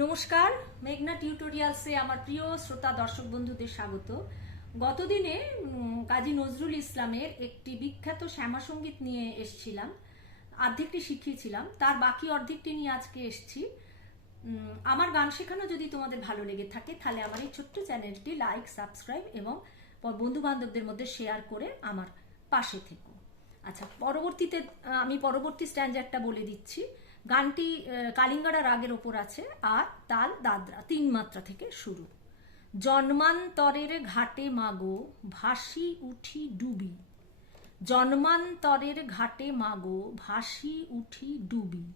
নমস্কার, মেঘনা টিউটোরিয়ালসে আমার প্রিয় শ্রোতা দর্শক বন্ধুদের স্বাগত। গতদিনে কাজী নজরুল ইসলামের একটি বিখ্যাত শ্যামা সংগীত নিয়ে এসছিলাম অর্ধেকটি শিখিয়েছিলাম, তার বাকি অর্ধেকটি নিয়ে আজকে এসছি। আমার গান শেখানো যদি তোমাদের ভালো লেগে থাকে, তাহলে আমার এই ছোট্ট চ্যানেলটি লাইক, সাবস্ক্রাইব এবং বন্ধু বান্ধবদের মধ্যে শেয়ার করে আমার পাশে থেকো। আচ্ছা পরবর্তীতে আমি পরবর্তী স্ট্যান্ডারটা বলে দিচ্ছি। গানটি কালিঙ্গারা রাগের ওপর আছে, আর তাল দাদরা, তিন মাত্রা থেকে শুরু। জন্মান্তরের ঘাটে মাগো, ভাসি উঠি ডুবি। জন্মান্তরের ঘাটে মাগো, ভাসি উঠি ডুবি।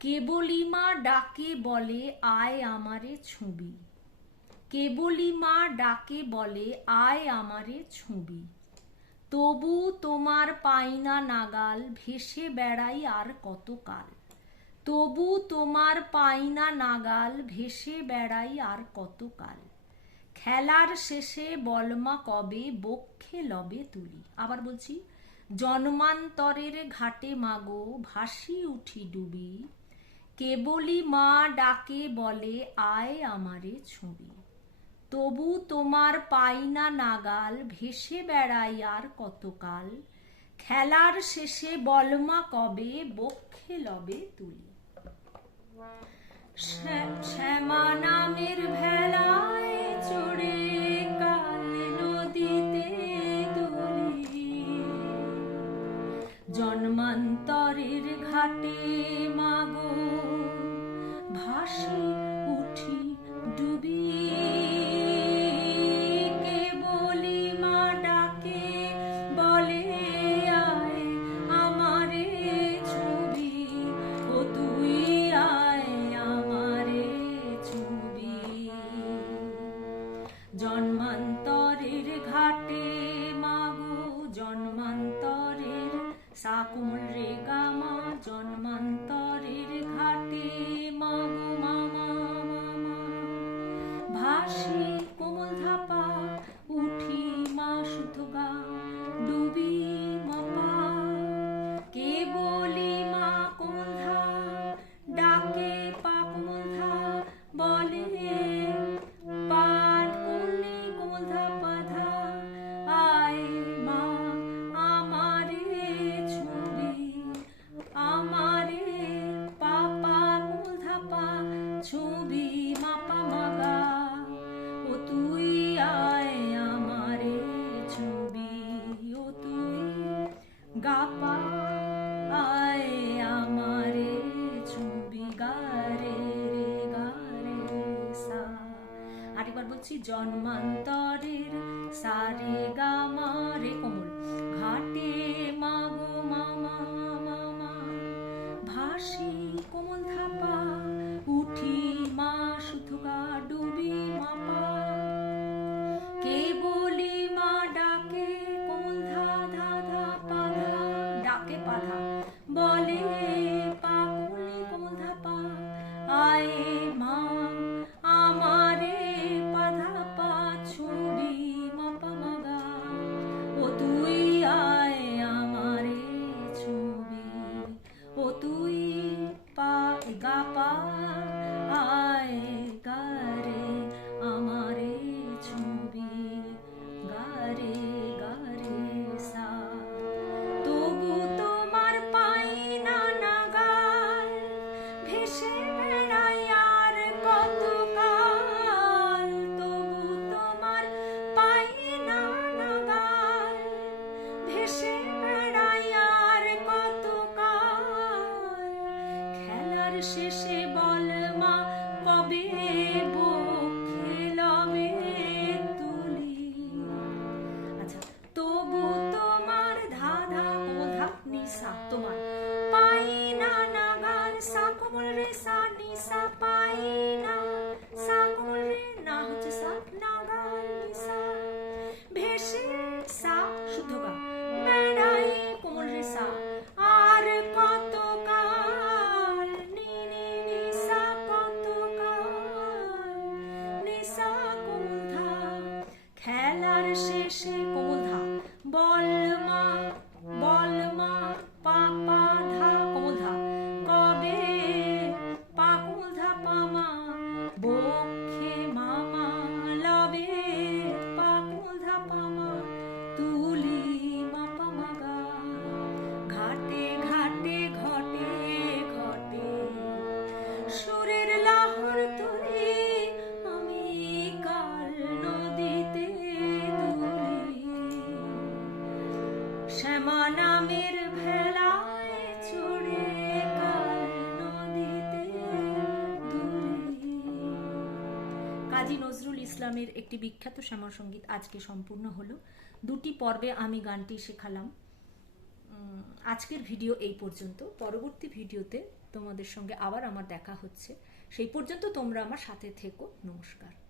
কেবলিমা ডাকে বলে, আয় আমারে ছুবি। কেবলি মা ডাকে বলে, আয় আমারে ছুবি। তবু তোমার পাইনা নাগাল, ভেসে বেড়াই আর কতকাল। তবু তোমার পাইনা নাগাল, ভেসে বেড়াই আর কতকাল। খেলার শেষে বলমা কবে, বক্ষে লবে তুলি। আবার বলছি, জন্মান্তরের ঘাটে মাগো, ভাসি উঠি ডুবি। কেবলি মা ডাকে বলে, আয় আমারে ছবি। তবু তোমার পাইনা নাগাল, ভেসে বেড়াই আর কতকাল। খেলার শেষে বলমা কবে, বক্ষে লবে তুলি। শ্যামা নামের কাল নদীতে জন্মান্তরের ঘাটে মাগো ভাসি উঠি সাকুল রে গামা জন্মান্তরের গাপা আয় আমারে বলছি জন্মান্তরের সারে গামা শেষে বল কাজী নজরুল ইসলামের একটি বিখ্যাত শ্যামা সংগীত আজকে সম্পূর্ণ হলো। দুটি পর্বে আমি গানটি শেখালাম। আজকের ভিডিও এই পর্যন্ত। পরবর্তী ভিডিওতে তোমাদের সঙ্গে আবার আমার দেখা হচ্ছে। সেই পর্যন্ত তোমরা আমার সাথে থেকো। নমস্কার।